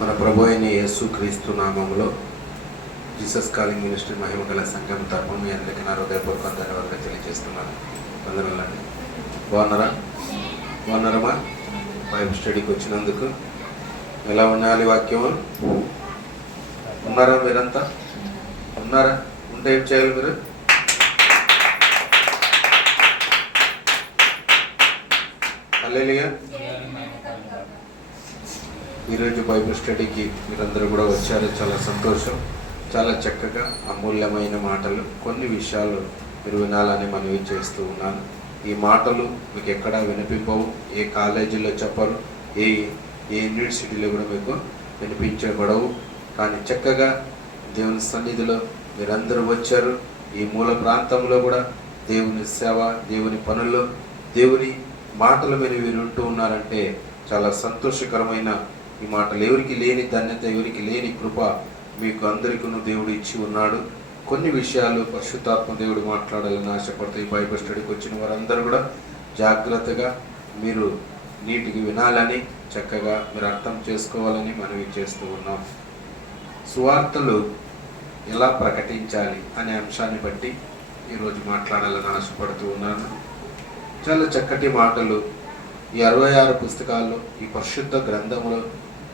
మన ప్రభు అయిన యేసు క్రీస్తు నామంలో జీసస్ కాలింగ్ మినిస్ట్రీ మహిమ గల సంఘం తరపున మీ అందరికీ నా హృదయపూర్వక ధన్యవాదాలు తెలియజేస్తున్నాను. వందనాలండి. బాగున్నారా? బాగున్నారమ్మా? బైబిల్ స్టడీకి వచ్చినందుకు ఎలా ఉండాలి వాక్యం ఉన్నారా మీరంతా? ఉన్నారా? ఉంటే ఏం చేయాలి మీరు? అల్లెలిగా ఈరోజు బైబిల్ స్టడీకి మీరందరూ కూడా వచ్చారు. చాలా సంతోషం చాలా చక్కగా అమూల్యమైన మాటలు కొన్ని విషయాలు మీరు వినాలని మనవి చేస్తూ ఉన్నాను. ఈ మాటలు మీకు ఎక్కడా వినిపింపవు ఏ కాలేజీలో చెప్పరు ఏ ఏ యూనివర్సిటీలో కూడా మీకు వినిపించబడవు. కానీ చక్కగా దేవుని సన్నిధిలో మీరందరూ వచ్చారు. ఈ మూల ప్రాంతంలో కూడా దేవుని సేవ దేవుని పనుల్లో దేవుని మాటలు మీరు ఉంటూ ఉన్నారంటే చాలా సంతోషకరమైన ఈ మాటలు. ఎవరికి లేని ధన్యత ఎవరికి లేని కృప మీకు అందరికీ దేవుడు ఇచ్చి ఉన్నాడు. కొన్ని విషయాలు పరిశుద్ధాత్మ దేవుడు మాట్లాడాలని ఆశపడుతూ ఈ బైబిల్ స్టడీకి వచ్చిన వారందరూ కూడా జాగ్రత్తగా మీరు నీటికి వినాలని చక్కగా మీరు అర్థం చేసుకోవాలని మనవి చేస్తూ ఉన్నాం. సువార్తలు ఎలా ప్రకటించాలి అనే అంశాన్ని బట్టి ఈరోజు మాట్లాడాలని ఆశపడుతూ ఉన్నాను. చాలా చక్కటి మాటలు ఈ అరవై ఆరు పుస్తకాల్లో ఈ పరిశుద్ధ గ్రంథంలో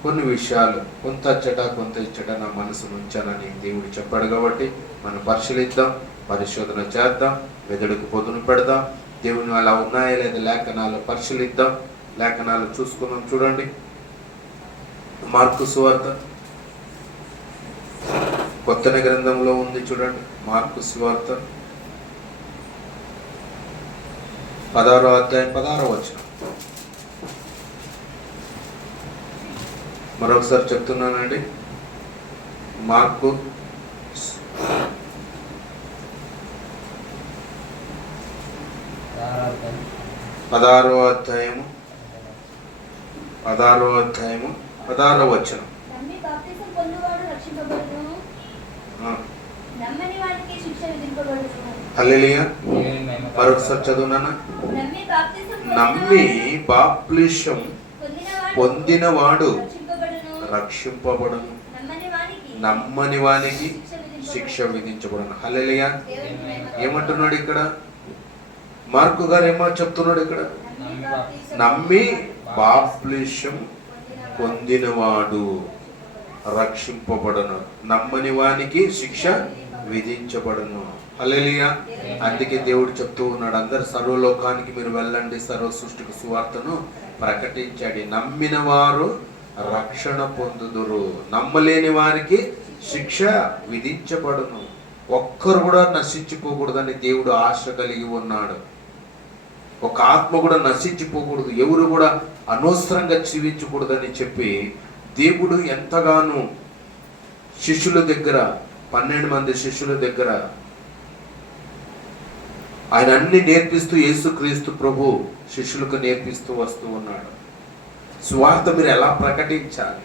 కొన్ని విషయాలు కొంత అచ్చట కొంత ఇచ్చట నా మనసు ఉంచాలని దేవుడు చెప్పాడు కాబట్టి మనం పరిశీలిద్దాం పరిశోధన చేద్దాం మెదడుకు పొదును పెడదాం దేవుని అలా ఉన్నాయా లేదా లేఖనాలు పరిశీలిద్దాం లేఖనాలు చూసుకున్నాం చూడండి. మార్కు సువార్త. కొత్త గ్రంథంలో ఉంది చూడండి మార్కు సువార్త. పదహారో అధ్యాయం పదహారో వచ్చిన మరొకసారి చెప్తున్నానండి. మార్కు పదహారో అధ్యాయము పదహారో అధ్యాయము పదహారో వచ్చిన మరొకసారి చదువునానా? నమ్మి బాప్లిషం పొందినవాడు రక్షింపబడును. నమ్మని వానికి. శిక్ష. విధించబడును. మహిమ. ఏమంటున్నాడు? ఇక్కడ? మార్కు గారు ఏమో చెప్తున్నాడు ఇక్కడ? నమ్మి బాప్లిషం పొందినవాడు రక్షింపబడను. నమ్మని వానికి శిక్ష విధించబడను. హల్లెలూయా. అందుకే దేవుడు చెప్తూ ఉన్నాడు అందరు సర్వలోకానికి మీరు వెళ్ళండి సర్వ సృష్టికి సువార్తను ప్రకటించండి. నమ్మిన వారు రక్షణ పొందుదురు. నమ్మలేని వారికి శిక్ష విధించబడును. ఒక్కరు కూడా నశించిపోకూడదని దేవుడు ఆశ కలిగి ఉన్నాడు. ఒక ఆత్మ కూడా నశించిపోకూడదు. ఎవరు కూడా అనవసరంగా జీవించకూడదని చెప్పి దేవుడు ఎంతగానో శిష్యుల దగ్గర పన్నెండు మంది శిష్యుల దగ్గర ఆయన అన్ని నేర్పిస్తూ యేసుక్రీస్తు ప్రభు శిష్యులకు నేర్పిస్తూ వస్తూ ఉన్నాడు. సువార్త మీరు ఎలా ప్రకటించాలి?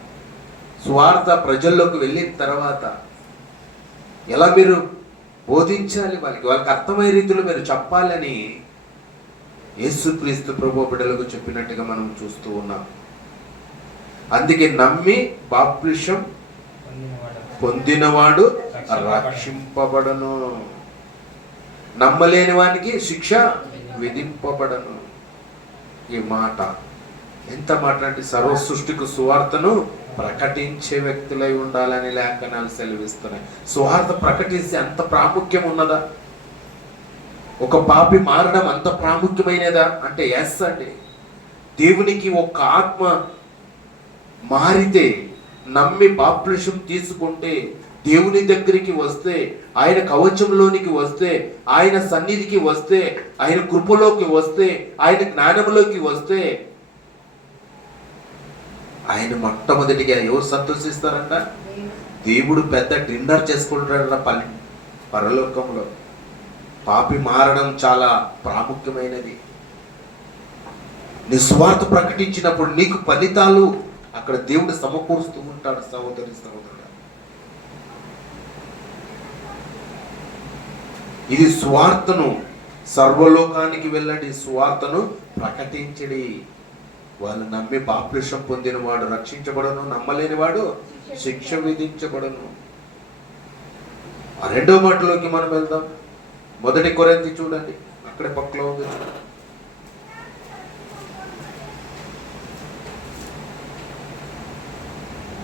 సువార్త ప్రజల్లోకి వెళ్ళిన తర్వాత ఎలా మీరు బోధించాలి వాళ్ళకి? వాళ్ళకి అర్థమయ్యే రీతిలో మీరు చెప్పాలని యేసుక్రీస్తు ప్రభు బిడ్డలకు చెప్పినట్టుగా మనం చూస్తూ ఉన్నాం. అందుకే నమ్మి బాప్లిషం పొందినవాడు రక్షింపబడను. నమ్మలేని వానికి శిక్ష విధింపబడను. ఈ మాట ఎంత మాట్లాడి సర్వ సృష్టికి సువార్తను ప్రకటించే వ్యక్తులై ఉండాలని లేఖనాలు సెలవిస్తున్నాయి. సువార్త ప్రకటిస్తే అంత ప్రాముఖ్యం ఉన్నదా? ఒక పాపి మారడం అంత ప్రాముఖ్యమైనదా? అంటే ఎస్ అండి. దేవునికి ఒక ఆత్మ మారితే నమ్మి బాప్లుషం తీసుకుంటే దేవుని దగ్గరికి వస్తే ఆయన కవచంలోనికి వస్తే ఆయన సన్నిధికి వస్తే ఆయన కృపలోకి వస్తే ఆయన జ్ఞానంలోకి వస్తే ఆయన మొట్టమొదటిగా ఎవరు సంతోషిస్తారంట దేవుడు పెద్ద డిన్నర్ చేసుకుంటాడట పల్లె పరలోకంలో. పాపి మారడం చాలా ప్రాముఖ్యమైనది. నిస్వార్థ ప్రకటించినప్పుడు నీకు ఫలితాలు అక్కడ దేవుడు సమకూరుస్తూ ఉంటాడు సహోదరి సహోదరుడు. ఇది స్వార్థను సర్వలోకానికి వెళ్ళండి స్వార్థను ప్రకటించడి. వాళ్ళు నమ్మి బాప్టిషం పొందినవాడు రక్షించబడను నమ్మలేనివాడు శిక్ష విధించబడను. ఆ రెండో మాటలోకి మనం వెళ్దాం. మొదటి కొరింతి చూడండి. అక్కడే పక్కలో ఉంది.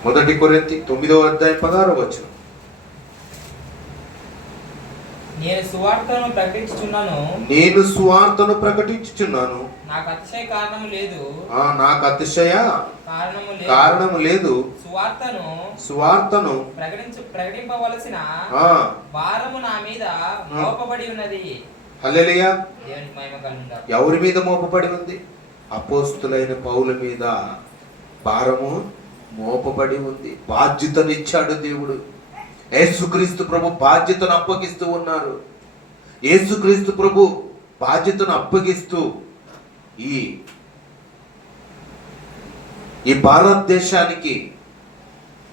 మొదటి కొరింతి తొమ్మిదవ అధ్యాయం పదారో వచ్చిన నేను సువార్తను ప్రకటించుచున్నాను. నేను స్వార్థను ప్రకటించుచున్నాను. నాకు అతిశయ కారణం లేదు. ఆ నాకు అతిశయ కారణము లేదు. కారణం లేదు. సువార్తను స్వార్థను ప్రకటించు ప్రకటింపవలసిన ఆ. భారము నా మీద మోపబడి ఉన్నది. హల్లెలూయా. ఎవరి మీద మోపబడి ఉంది? అపోస్తులైన పౌల మీద భారము మోపబడి ఉంది. బాధ్యతనిచ్చాడు దేవుడు. యేసుక్రీస్తు ప్రభు బాధ్యతను అప్పగిస్తూ ఉన్నారు. యేసుక్రీస్తు ప్రభు బాధ్యతను అప్పగిస్తూ ఈ ఈ భారతదేశానికి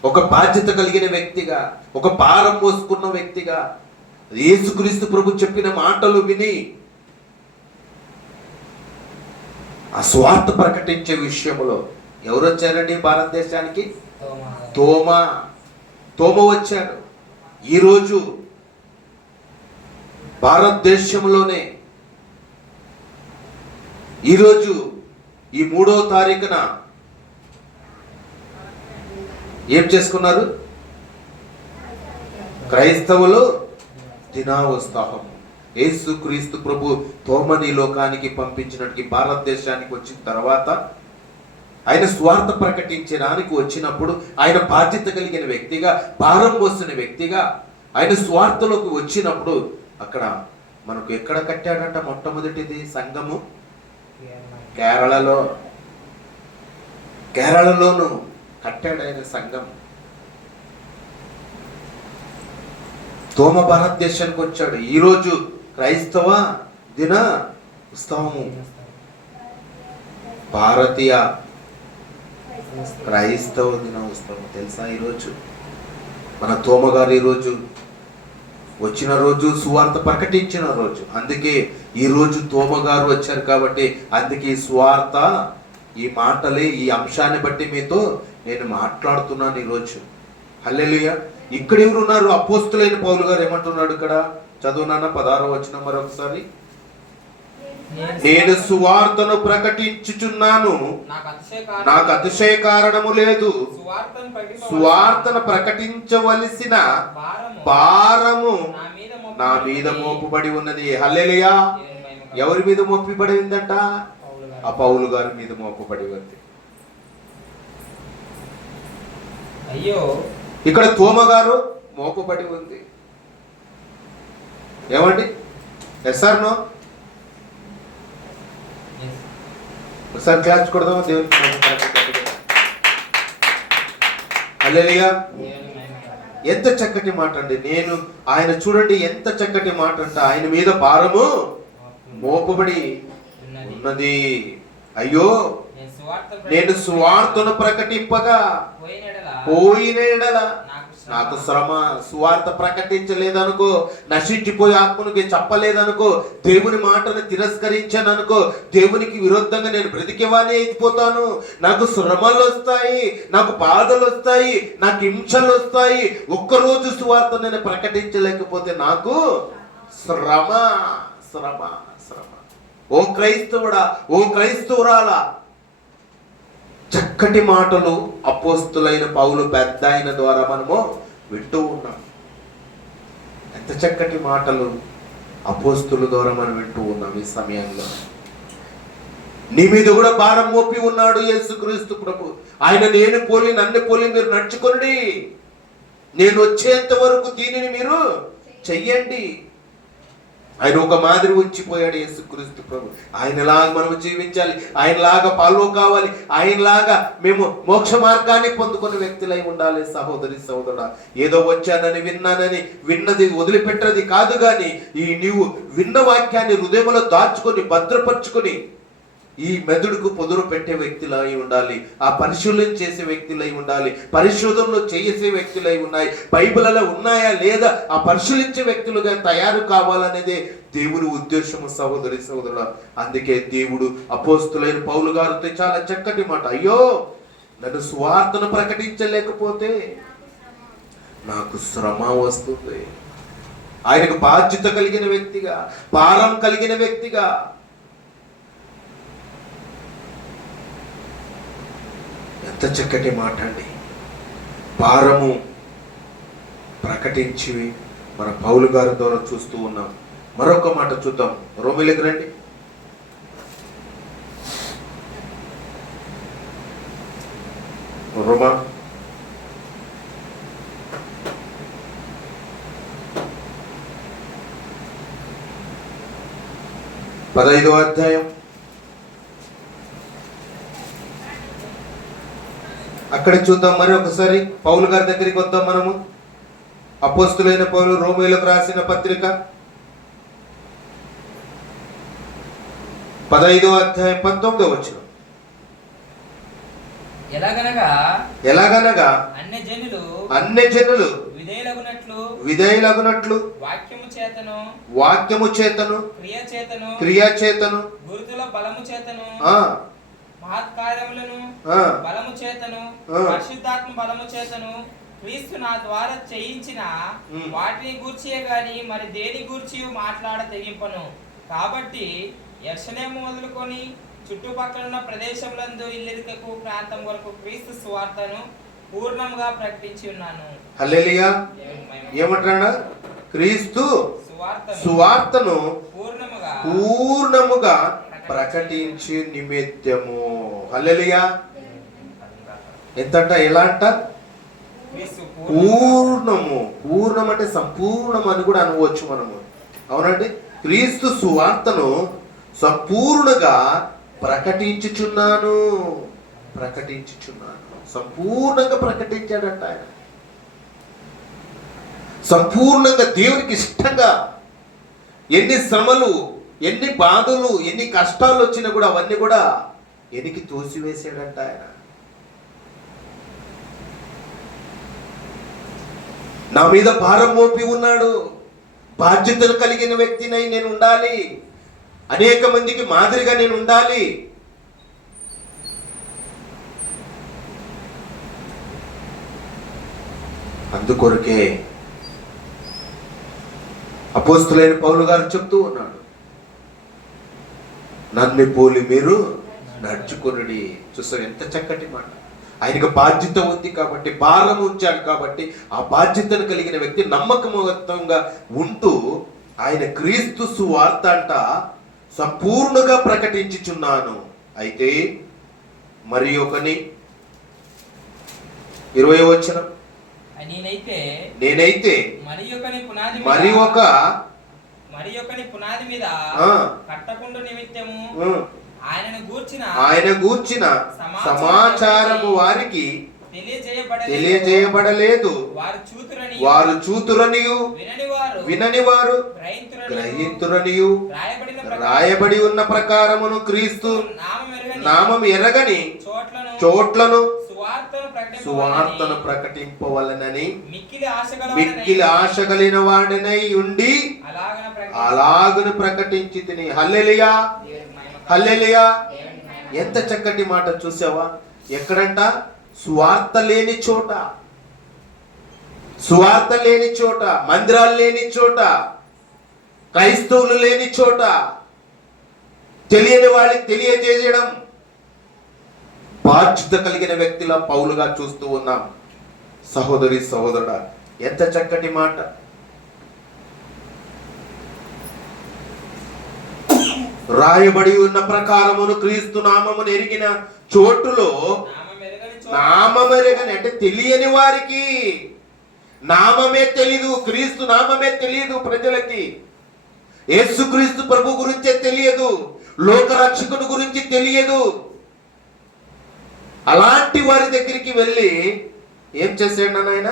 ఒక బాధ్యత కలిగిన వ్యక్తిగా ఒక భారం మోసుకున్న వ్యక్తిగా యేసుక్రీస్తు ప్రభు చెప్పిన మాటలు విని ఆ స్వార్థ ప్రకటించే విషయంలో ఎవరు వచ్చారండి భారతదేశానికి? తోమా. తోమ. తోమ వచ్చాడు. ఈరోజు భారతదేశంలోనే ఈరోజు ఈ మూడో తారీఖున ఏం చేసుకున్నారు? క్రైస్తవులు దినావత్సాహం యేసు క్రీస్తు ప్రభు తోమని లోకానికి పంపించినట్టుకి భారతదేశానికి వచ్చిన తర్వాత ఆయన స్వార్థ ప్రకటించడానికి వచ్చినప్పుడు ఆయన బాధ్యత కలిగిన వ్యక్తిగా భారం పోసిన వ్యక్తిగా ఆయన స్వార్థలోకి వచ్చినప్పుడు అక్కడ మనకు ఎక్కడ కట్టాడంట మొట్టమొదటిది సంఘము? కేరళలో కేరళలోను కట్టాడైన సంఘం తోమ భారతదేశానికి వచ్చాడు. ఈరోజు క్రైస్తవ దిన ఉత్సవము. భారతీయ క్రైస్తవ దినోత్సవం తెలుసా ఈరోజు? మన తోమగారు ఈరోజు వచ్చిన రోజు సువార్త ప్రకటించిన రోజు. అందుకే ఈరోజు తోమగారు వచ్చారు కాబట్టి అందుకే ఈ ఈ మాటలే ఈ అంశాన్ని బట్టి మీతో నేను మాట్లాడుతున్నాను ఈరోజు. హల్లెలుయ. ఇక్కడ ఎవరున్నారు? అపోస్తులైన పౌలు గారు ఏమంటున్నాడు ఇక్కడ? చదువునాన్న పదహారో వచ్చిన మరొకసారి. నేను సువార్తను ప్రకటించుచున్నాను. నాకు అతిశయ కారణము లేదు. సువార్తను ప్రకటించవలసిన భారము నా మీద మోపబడి ఉన్నది. హల్లెలూయా. ఎవరి మీద మోపబడి ఉందంట. ఆ పౌలు గారి మీద మోపబడి ఉంది. అయ్యో. ఇక్కడ తోమ గారు మోపబడి ఉంది. ఏమండి? Yes sir no? ఒకసారి క్లాస్ కొడదాం దేవునికి. ఎంత చక్కటి మాట అండి. నేను ఆయన చూడండి ఎంత చక్కటి మాట అంట. ఆయన మీద భారము మోపబడి ఉన్నది. అయ్యో నేను సువార్త నేను సువార్తను ప్రకటింపగా పోయిన నాకు శ్రమ. శ్రమ సువార్త ప్రకటించలేదనుకో నశించిపోయి ఆత్మనికి చెప్పలేదనుకో దేవుని మాటను తిరస్కరించాను అనుకో దేవునికి విరుద్ధంగా నేను బ్రతికేవానే అయిపోతాను నాకు శ్రమలు వస్తాయి నాకు బాధలు వస్తాయి నాకు హింసలు వస్తాయి ఒక్కరోజు సువార్త నేను ప్రకటించలేకపోతే నాకు శ్రమ శ్రమ శ్రమ ఓ క్రైస్తవుడా ఓ క్రైస్తవురాలా చక్కటి మాటలు అపోస్తులైన పౌలు పెద్ద ఆయన ద్వారా మనము వింటూ ఉన్నాం. ఎంత చక్కటి మాటలు అపోస్తుల ద్వారా మనం వింటూ ఉన్నాం ఈ సమయంలో. నీ మీద కూడా భారం మోపి ఉన్నాడు యేసుక్రీస్తు ప్రభు. ఆయన నేను పోలి నన్ను పోలి మీరు నడుచుకోండి నేను వచ్చేంత వరకు దీనిని మీరు చెయ్యండి. ఆయన ఒక మాదిరి ఉంచిపోయాడు యేసుక్రీస్తు ప్రభు. ఆయనలాగా మనం జీవించాలి. ఆయనలాగా పాలు కావాలి. ఆయనలాగా మేము మోక్ష మార్గాన్ని పొందుకున్న వ్యక్తులై ఉండాలి సహోదరి సహోదరుడా. ఏదో వచ్చానని విన్నానని విన్నది వదిలిపెట్టది కాదు కానీ ఈ నీవు విన్న వాక్యాన్ని హృదయంలో దాచుకొని భద్రపరుచుకొని ఈ మెదడుకు పొదురు పెట్టే వ్యక్తులై ఉండాలి. ఆ పరిశీలన చేసే వ్యక్తులై ఉండాలి. పరిశోధనలు చేసే వ్యక్తులై ఉన్నాయి. బైబిల్లో ఉన్నాయా లేదా? ఆ పరిశీలించే వ్యక్తులుగా తయారు కావాలనేదే దేవుని ఉద్దేశము సహోదరి సహోదరుడు. అందుకే దేవుడు అపోస్తులైన పౌలు గారితో చాలా చక్కటి మాట. అయ్యో నన్ను స్వార్థను ప్రకటించలేకపోతే నాకు శ్రమ వస్తుంది. ఆయనకు బాధ్యత కలిగిన వ్యక్తిగా భారం కలిగిన వ్యక్తిగా ఎంత చక్కటి మాట అండి. భారము ప్రకటించి మన పౌలు గారి ద్వారా చూస్తూ ఉన్నాం. మరొక మాట చూద్దాం. రోమిలకు రండి. రోమా. పదహైదో అధ్యాయం. అక్కడ చూద్దాం మరి ఒకసారి. పౌలు గారి దగ్గరికి వద్దాం మనము. అపోస్తులైన పౌలు రోమిలకు రాసిన పత్రిక. పదైదో అధ్యాయం పంతొమ్మిదో వచ్చిన ఎలాగనగా? ఎలాగనగా? అన్ని జనులు అన్ని జనులు విధేయులగునట్లు విధేయులగునట్లు వాక్యము చేతను వాక్యము చేతను క్రియ చేతను క్రియా చేతను గురుతుల బలము చేతను ఆ మహత్కార్యములను బలము చేతను. పరిశుద్ధాత్మ బలము చేతను క్రీస్తు నా ద్వారా చేయించిన. వాటిని గూర్చియే గాని మరి దేని గూర్చి మాట్లాడ తెగింపను కాబట్టి యర్షలేము మొదలుకొని చుట్టుపక్కల ఉన్న ప్రదేశములందు ఇల్లెరికకు ప్రాంతం వరకు క్రీస్తు సువార్తను పూర్ణంగా ప్రకటించి ఉన్నాను హల్లెలూయా. ఏమంటాడా క్రీస్తు సువార్తను పూర్ణముగా పూర్ణముగా ప్రకటించే నిమిత్తము. హల్లెలూయా. ఎంతంట? ఎలా అంట పూర్ణము. పూర్ణం అంటే సంపూర్ణం అని కూడా అనవచ్చు మనము. అవునండి? క్రీస్తు సువార్తను సంపూర్ణగా ప్రకటించుచున్నాను. ప్రకటించుచున్నాను. సంపూర్ణంగా ప్రకటించాడంట ఆయన. సంపూర్ణంగా దేవునికి ఇష్టంగా ఎన్ని శ్రమలు ఎన్ని బాధలు ఎన్ని కష్టాలు వచ్చినా కూడా అవన్నీ కూడా ఎనికి తోసివేసాడంట ఆయన. నా మీద భారం మోపి ఉన్నాడు. బాధ్యతలు కలిగిన వ్యక్తినై నేను ఉండాలి. అనేక మందికి మాదిరిగా నేను ఉండాలి. అందుకొరకే అపోస్తులైన పౌలు గారు చెప్తూ ఉన్నాడు. నన్ను పోలి మీరు నడుచుకొనుడి. చూస్తారు ఎంత చక్కటి మాట. ఆయనకు బాధ్యత ఉంది కాబట్టి భారం ఉంచాడు కాబట్టి ఆ బాధ్యతను కలిగిన వ్యక్తి నమ్మకమతంగా ఉంటూ ఆయన క్రీస్తు సువార్త అంట సంపూర్ణంగా ప్రకటించుచున్నాను. అయితే మరి ఒకని ఇరవై వచ్చిన నేనైతే మరి ఒక మరి పునాది మీద కట్టకుండా నిమిత్తము ఉమ్, ఆయనను గూర్చిన ఆయన గూర్చిన సమాచారము వారికి తెలియజేయబడలేదు. వారు చూతురని వారు చూతురనియు. వినని వారు. గ్రహింతురనియు. రాయబడి ఉన్న ప్రకారమును క్రీస్తు నామం ఎరుగని చోట్లను సువార్తను ప్రకటింపవలెనని మిక్కిలి ఆశ కలిగిన వాడినై ఉండి అలాగన ప్రకటించు. తిని. హల్లెలియా. హల్లెలియా. ఎంత చక్కటి మాట చూసావా? ఎక్కడంట? స్వార్థ లేని చోట. స్వార్థ లేని చోట. మందిరాలు లేని చోట. క్రైస్తవులు లేని చోట. తెలియని వాళ్ళకి తెలియజేయడం బాధ్యత కలిగిన వ్యక్తిలా పౌలుగా చూస్తూ ఉన్నాం. సహోదరి సహోదరుడా ఎంత చక్కటి మాట. రాయబడి ఉన్న ప్రకారమును క్రీస్తు నామమును ఎరిగిన చోటులో నామమెరగని అంటే తెలియని వారికి నామమే తెలీదు క్రీస్తు నామమే తెలియదు ప్రజలకి. యేసుక్రీస్తు ప్రభు గురించే తెలియదు లోకరక్షకుడు గురించి తెలియదు. అలాంటి వారి దగ్గరికి వెళ్ళి ఏం చేసాడు నాయన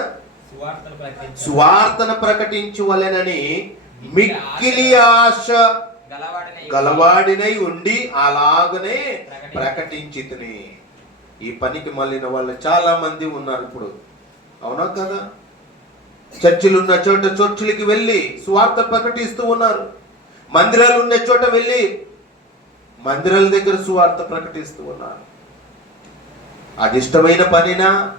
సువార్తను ప్రకటించు. స్వార్థను ప్రకటించువలెనని మిక్కిలి ఆశ గలవాడనే గలవాడినై ఉండి అలాగనే ప్రకటించితిని. ఈ పనికి మళ్ళిన వాళ్ళు చాలా మంది ఉన్నారు ఇప్పుడు. అవునా కదా? చర్చిలు ఉన్న చోట చర్చిలకి వెళ్ళి స్వార్థ ప్రకటిస్తూ ఉన్నారు. మందిరాలు ఉన్న చోట వెళ్ళి మందిరాల దగ్గర సువార్త ప్రకటిస్తూ ఉన్నారు. అది ఇష్టమైన పనినా?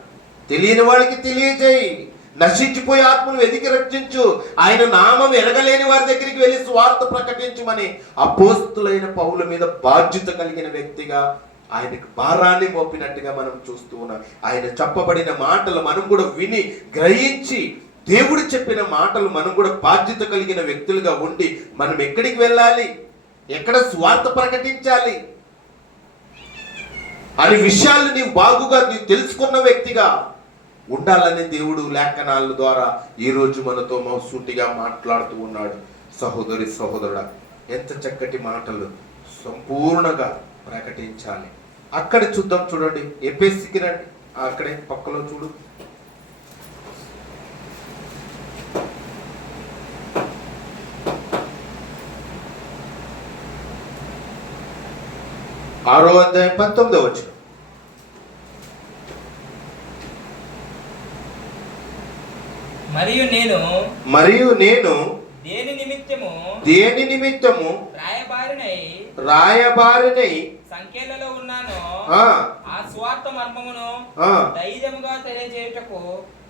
తెలియని వాళ్ళకి తెలియజేయి. నశించిపోయే ఆత్మను వెతికి రక్షించు. ఆయన నామం ఎరగలేని వారి దగ్గరికి వెళ్ళి స్వార్థ ప్రకటించమని అపోస్తులైన పౌల మీద బాధ్యత కలిగిన వ్యక్తిగా ఆయనకు భారాన్ని మోపినట్టుగా మనం చూస్తూ ఉన్నాం. ఆయన చెప్పబడిన మాటలు మనం కూడా విని గ్రహించి దేవుడు చెప్పిన మాటలు మనం కూడా బాధ్యత కలిగిన వ్యక్తులుగా ఉండి మనం ఎక్కడికి వెళ్ళాలి? ఎక్కడ స్వార్థ ప్రకటించాలి? అనే విషయాలు నీవు బాగుగా నీవు తెలుసుకున్న వ్యక్తిగా ఉండాలని దేవుడు లేఖనాల ద్వారా ఈ రోజు మనతో మౌసూటిగా మాట్లాడుతూ ఉన్నాడు. సహోదరి సహోదరుడ ఎంత చక్కటి మాటలు సంపూర్ణంగా ప్రకటించాలి. అక్కడ చూద్దాం చూడండి ఎపిఎస్సికి రండి. అక్కడే పక్కలో చూడు. ఆరో అధ్యాయం పంతొమ్మిదో వచ్చిన మరియు నేను మరియు నేను దేని నిమిత్తము దేని నిమిత్తము రాయబారినై రాయబారినై సంఖ్యలలో ఉన్నాను ఆ, స్వార్థ మర్మమును ధైర్యముగా తెలియజేయుటకు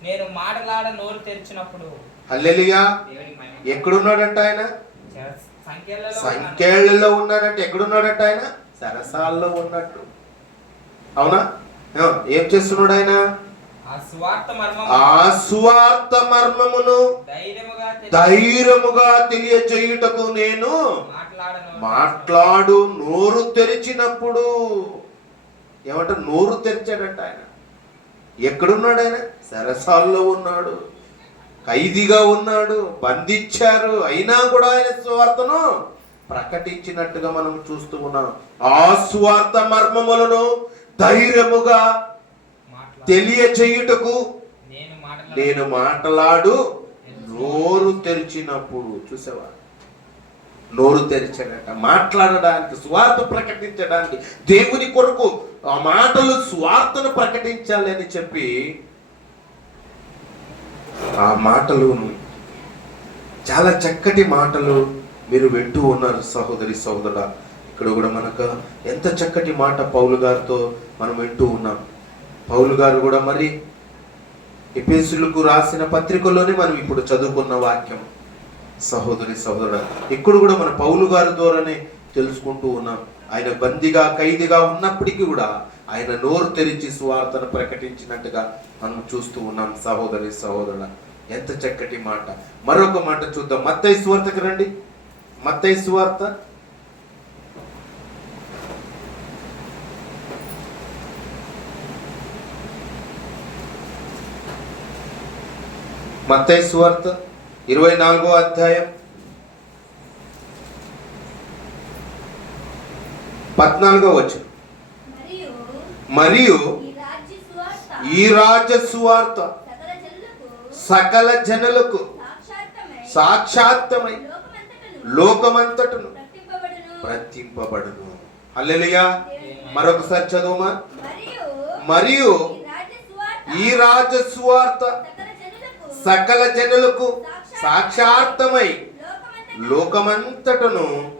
నేను మాటలాడ నోరు తెరిచినప్పుడు. హల్లెలూయా. ఎక్కడున్నాడంట ఆయన. సంఖ్యలలో ఉన్నాడంటే. ఎక్కడున్నాడంట ఆయన? సరసాల్లో ఉన్నట్టు. అవునా? ఏం చేస్తున్నాడు ఆయన? ఆ సువార్త మర్మమును ధైర్యముగా తెలియ- ధైర్యముగా తెలియజేయుటకు నేను మాట్లాడ నోరు మాట్లాడు నోరు తెరిచినప్పుడు. ఏమంట? నోరు తెరిచాడంట ఆయన. ఎక్కడున్నాడు ఆయన? సరసాల్లో ఉన్నాడు. ఖైదీగా ఉన్నాడు. బంధించారు. అయినా కూడా ఆయన స్వార్థను ప్రకటించినట్టుగా మనం చూస్తూ ఉన్నాం. ఆ స్వార్థ మర్మములను ధైర్యముగా తెలియచేయుటకు నేను మాటలాడ. నేను మాట్లాడు. నోరు తెరిచినప్పుడు చూసావా? నోరు తెరిచాడట. మాట్లాడడానికి స్వార్థ ప్రకటించడానికి దేవుని కొరకు ఆ మాటలు స్వార్థను ప్రకటించాలి అని చెప్పి ఆ మాటలు చాలా చక్కటి మాటలు మీరు వింటూ ఉన్నారు సహోదరి సహోదర ఇక్కడ కూడా మనకు ఎంత చక్కటి మాట పౌలు గారితో మనం వింటూ ఉన్నాం. పౌలు గారు కూడా మరి ఎపేసులకు రాసిన పత్రికలోనే మనం ఇప్పుడు చదువుకున్న వాక్యం. సహోదరి సహోదర ఇక్కడ కూడా మన పౌలు గారి ద్వారానే తెలుసుకుంటూ ఉన్నాం. ఆయన బందీగా ఖైదీగా ఉన్నప్పటికీ కూడా ఆయన నోరు తెరిచి సువార్తను ప్రకటించినట్టుగా మనం చూస్తూ ఉన్నాం. సహోదరి సహోదరుడ ఎంత చక్కటి మాట. మరొక మాట చూద్దాం. మత్తయి సువార్తకి రండి. మత్తయి సువార్త మత్తయి సువార్త ఇరవై నాలుగో అధ్యాయం పద్నాలుగో వచ్చు మరియు ఈ రాజ్య సువార్త సకల జనులకు సాక్షాత్తమై లోకమంతటను. ప్రతింపబడును. హల్లెలూయా. మరొకసారి చదువుమా? మరియు మరియు ఈ రాజ్య సువార్త సువార్త సకల జనులకు సాక్షార్థమై లోకమంతటను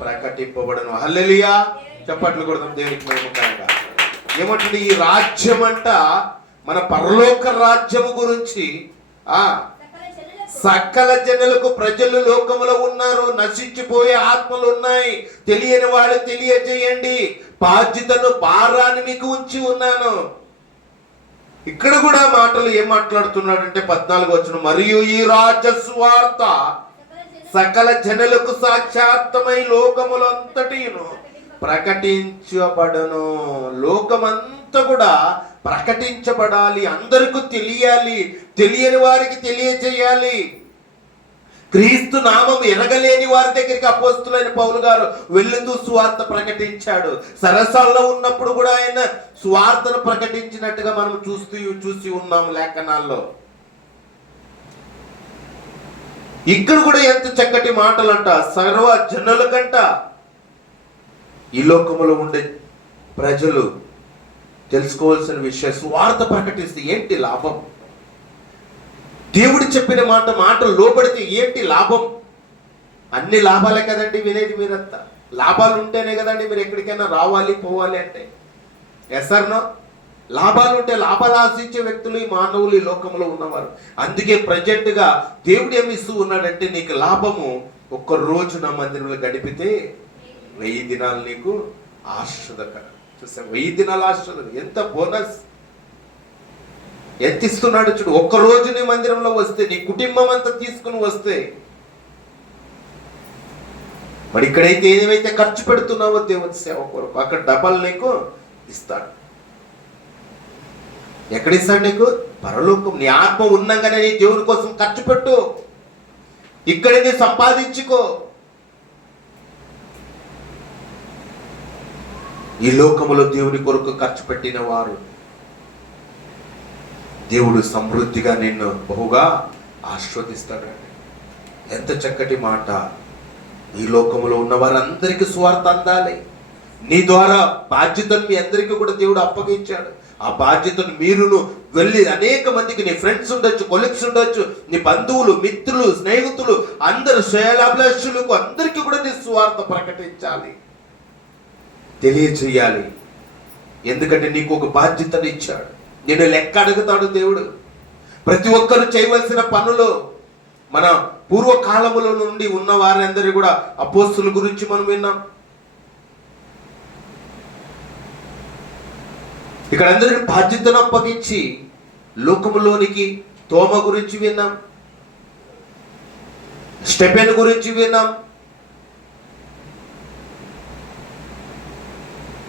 ప్రకటింపబడును. హల్లెలూయా. చప్పట్లు కొడదాం దేవునికి మహిమకరంగా ఏమంటుంది ఈ రాజ్యం అంట మన పరలోక రాజ్యము గురించి? ఆ సకల జనులకు ప్రజలు లోకములో ఉన్నారు నశించిపోయే ఆత్మలు ఉన్నాయి. తెలియని వాళ్ళు తెలియజేయండి. బాధ్యతను భారాన్ని మీకు ఉంచి ఉన్నాను. ఇక్కడ కూడా మాటలు ఏం మాట్లాడుతున్నాడంటే పద్నాలుగు వచ్చిన మరియు ఈ రాజస్వార్త సకల జనులకు సకల జనులకు సాక్షాత్తమై లోకములంతటిను ప్రకటించబడను. లోకమంతా కూడా ప్రకటించబడాలి. అందరికీ తెలియాలి. తెలియని వారికి తెలియజేయాలి. క్రీస్తు నామం ఎరగలేని వారి దగ్గరికి అపోస్తులైన పౌలు గారు వెళ్తూ సువార్త ప్రకటించాడు. సరసాల్లో ఉన్నప్పుడు కూడా ఆయన సువార్తను ప్రకటించినట్టుగా మనం చూస్తూ చూసి ఉన్నాం లేఖనాల్లో. ఇక్కడ కూడా ఎంత చక్కటి మాటలంట. సర్వ జనులకంట ఈ లోకములో ఉండే ప్రజలు తెలుసుకోవాల్సిన విషయం స్వార్థ ప్రకటిస్తే ఏంటి లాభం? దేవుడు చెప్పిన మాట మాట లోబడితే ఏంటి లాభం? అన్ని లాభాలే కదండి వినేది మీరంతా. లాభాలు ఉంటేనే కదండి మీరు ఎక్కడికైనా రావాలి పోవాలి అంటే. ఎసర్నో లాభాలు ఉంటే లాభాలు ఆశించే వ్యక్తులు ఈ మానవులు ఈ లోకంలో ఉన్నవారు. అందుకే ప్రజెంట్గా దేవుడు ఏమి ఇస్తూ ఉన్నాడంటే నీకు లాభము ఒక్క రోజు నా మందిరంలో గడిపితే వెయ్యి దినాలు నీకు ఆశ్రదకరం. వెయ్యి దినాల ఆశ్రదం ఎంత బోనస్? ఎంత ఇస్తున్నాడు చూడు. ఒక్క రోజు నీ మందిరంలో వస్తే నీ కుటుంబం అంతా తీసుకుని వస్తే. మరి ఇక్కడైతే ఏమైతే ఖర్చు పెడుతున్నావో దేవుని సేవ కొరకు అక్కడ డబల్ నీకు ఇస్తాడు. ఎక్కడ ఇస్తాడు నీకు? పరలోకం. నీ ఆత్మ ఉన్నాగానే నీ దేవుని కోసం ఖర్చు పెట్టు. ఇక్కడ నీ సంపాదించుకో. ఈ లోకములో దేవుని కొరకు ఖర్చు పెట్టిన వారు. దేవుడు సమృద్ధిగా నిన్ను బహుగా ఆస్వాదిస్తాడండి ఎంత చక్కటి మాట. ఈ లోకములో ఉన్న వారందరికీ స్వార్థ అందాలి. నీ ద్వారా బాధ్యతను మీ అందరికీ కూడా దేవుడు అప్పగించాడు. ఆ బాధ్యతను మీరును వెళ్ళి అనేక మందికి నీ ఫ్రెండ్స్ ఉండొచ్చు కొలీగ్స్ ఉండొచ్చు నీ బంధువులు మిత్రులు స్నేహితులు అందరు శ్రేయాభిలాషులకు అందరికీ కూడా నీ స్వార్థ ప్రకటించాలి. తెలియచేయాలి. ఎందుకంటే నీకు ఒక బాధ్యతను ఇచ్చాడు. నేను లెక్క అడుగుతాడు దేవుడు. ప్రతి ఒక్కరు చేయవలసిన పనులు మన పూర్వకాలముల నుండి ఉన్న వారందరూ కూడా అపోస్తుల గురించి మనం విన్నాం. ఇక్కడ అందరికీ బాధ్యతను అప్పగించి లోకములోనికి తోమ గురించి విన్నాం. స్టెపెన్ గురించి విన్నాం.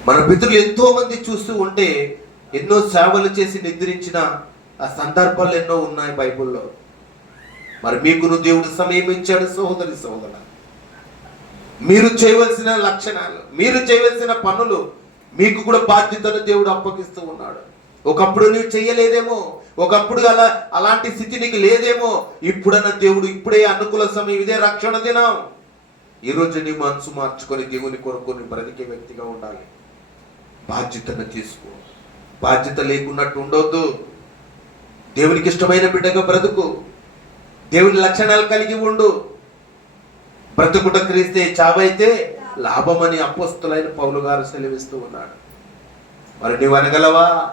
మన పితృలు ఎంతో మంది చూస్తూ ఉంటే ఎన్నో సేవలు చేసి నిద్రించిన ఆ సందర్భాలు ఎన్నో ఉన్నాయి బైబిల్లో. మరి మీకును దేవుడు సమీపించాడు సహోదరి సహోదర. మీరు చేయవలసిన లక్షణాలు మీరు చేయవలసిన పనులు మీకు కూడా బాధ్యతను దేవుడు అప్పగిస్తూ ఉన్నాడు. ఒకప్పుడు నువ్వు చెయ్యలేదేమో ఒకప్పుడు అలా అలాంటి స్థితి నీకు లేదేమో ఇప్పుడన్న దేవుడు ఇప్పుడే అనుకూల సమయం ఇదే రక్షణ దినం. ఈరోజు నీ మనసు మార్చుకొని దేవుని కొరకు బ్రతికే వ్యక్తిగా ఉండాలి. బాధ్యతను తీసుకో. బాధ్యత లేకున్నట్టు ఉండొద్దు. దేవునికి ఇష్టమైన బిడ్డగా బ్రతుకు. దేవుని లక్షణాలు కలిగి ఉండు. బ్రతుకుట క్రీస్తే చావైతే లాభమని అపోస్తులైన పౌలు గారు సెలవిస్తూ ఉన్నాడు. మరి నీవు అనగలవా?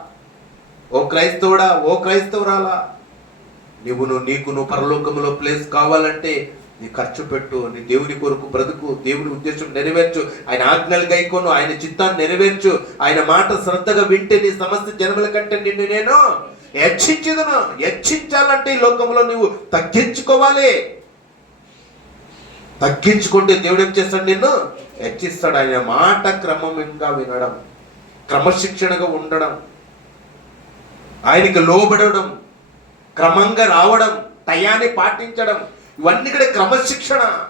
ఓ క్రైస్తవుడా ఓ క్రైస్తవురాలా? నీకు నీకును పరలోకములో ప్లేస్ కావాలంటే నీ ఖర్చు పెట్టు నీ దేవుని కొరకు బ్రతుకు దేవుని ఉద్దేశం నెరవేర్చు. ఆయన ఆజ్ఞలు గైకొను ఆయన చిత్తాన్ని నెరవేర్చు. ఆయన మాట శ్రద్ధగా వింటే నీ సమస్త జన్మల కంటే నిన్ను నేను హెచ్చించదును. హెచ్చించాలంటే ఈ లోకంలో నీవు తగ్గించుకోవాలి. తగ్గించుకుంటే దేవుడు ఏం చేస్తాడు నిన్ను? హెచ్చిస్తాడు. ఆయన మాట క్రమంగా వినడం క్రమశిక్షణగా ఉండడం ఆయనకి లోబడడం క్రమంగా రావడం టయాన్ని పాటించడం ఇవన్నీ కూడా క్రమశిక్షణ.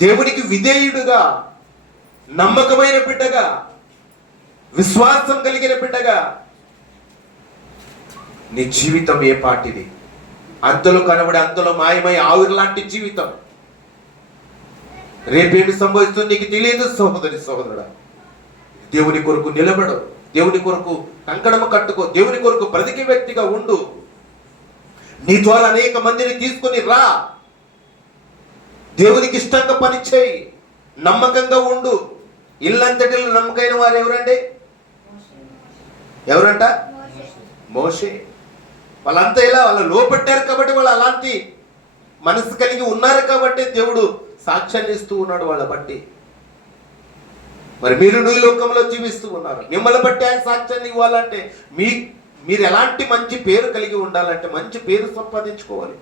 దేవునికి విధేయుడుగా నమ్మకమైన బిడ్డగా విశ్వాసం కలిగిన బిడ్డగా నీ జీవితం ఏ పాటిది? అంతలో కనబడి అంతలో మాయమై ఆవిరి లాంటి జీవితం. రేపేమి సంభవిస్తుంది నీకు తెలియదు సహోదరి సహోదరుడా. దేవుని కొరకు నిలబడు దేవుని కొరకు కంకణము కట్టుకో దేవుని కొరకు బ్రతికి వ్యక్తిగా ఉండు. నీ ద్వారా అనేక మందిని తీసుకొని రా. దేవునికి ఇష్టంగా పనిచేయి నమ్మకంగా ఉండు. ఇల్లంతటిలో నమ్మకైన వారు ఎవరండి? ఎవరంట? మోషే. వాళ్ళంతా ఇలా వాళ్ళు లోపెట్టారు కాబట్టి వాళ్ళు అలాంటి మనసు కలిగి ఉన్నారు కాబట్టి దేవుడు సాక్ష్యాన్ని ఇస్తూ ఉన్నాడు వాళ్ళ బట్టి. మరి మీరు నీ లోకంలో జీవిస్తూ ఉన్నారు. మిమ్మల్ని బట్టి ఆయన సాక్ష్యాన్ని ఇవ్వాలంటే మీ మీరు ఎలాంటి మంచి పేరు కలిగి ఉండాలంటే మంచి పేరు సంపాదించుకోవాలి.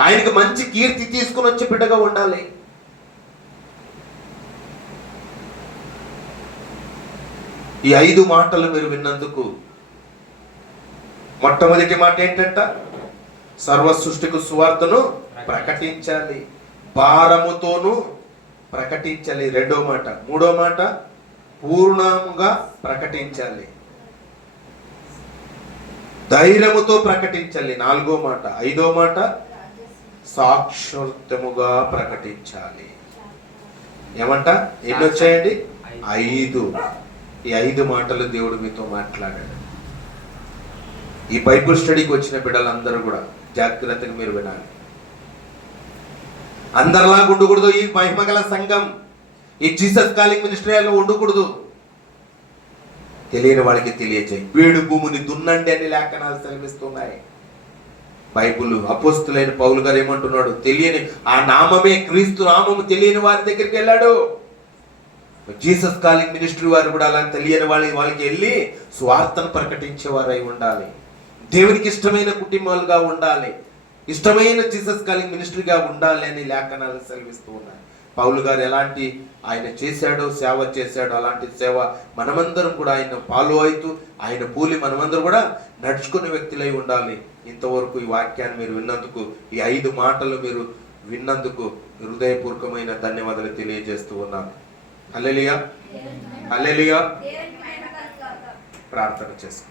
ఆయనకి మంచి కీర్తి తీసుకుని వచ్చి బిడ్డగా ఉండాలి. ఈ ఐదు మాటలు మీరు విన్నందుకు మొట్టమొదటి మాట ఏంటంట? సర్వ సృష్టికు సువార్తను ప్రకటించాలి. భారముతోను ప్రకటించాలి. రెండో మాట. మూడో మాట? పూర్ణంగా ప్రకటించాలి. ధైర్యముతో ప్రకటించాలి నాలుగో మాట. ఐదో మాట? సాక్షాత్యముగా ప్రకటించాలి. ఏమంట? ఎన్ని వచ్చాయండి? ఐదు. ఈ ఐదు మాటలు దేవుడు మీతో మాట్లాడాడు. ఈ బైబుల్ స్టడీకి వచ్చిన బిడ్డలందరూ కూడా జాగ్రత్తగా మీరు వినాలి. అందరిలా ఉండకూడదు. ఈ మహిమగల సంఘం ఈ జీసస్ కాలింగ్ మినిస్ట్రీలో ఉండకూడదు. తెలియని వాళ్ళకి తెలియచేయి. వీడు భూమిని దున్నండి అని లేఖనాలు సెలవిస్తున్నాయి. బైబుల్ అపోస్తులైన పౌలు గారు ఏమంటున్నాడు? తెలియని ఆ నామమే క్రీస్తు నామము తెలియని వారి దగ్గరికి వెళ్ళాడు. జీసస్ కాలింగ్ మినిస్ట్రీ వారు కూడా అలా తెలియని వాళ్ళ వాళ్ళకి వెళ్ళి స్వార్థను ప్రకటించేవారై ఉండాలి. దేవునికి ఇష్టమైన కుటుంబాలుగా ఉండాలి. ఇష్టమైన జీసస్ కాలింగ్ మినిస్ట్రీగా ఉండాలి అని లేఖనాలు సెలవిస్తూ ఉన్నాయి. పౌలు గారు ఎలాంటి ఆయన చేశాడో సేవ చేశాడో అలాంటి సేవ మనమందరం కూడా ఆయన ఫాలో అవుతూ ఆయన పూలి మనమందరం కూడా నడుచుకునే వ్యక్తులై ఉండాలి. ఇంతవరకు ఈ వాక్యాన్ని మీరు విన్నందుకు ఈ ఐదు మాటలు మీరు విన్నందుకు హృదయపూర్వకమైన ధన్యవాదాలు తెలియజేస్తూ ఉన్నాను. మహిమ కలుగుగాక. ప్రార్థన చేసుకో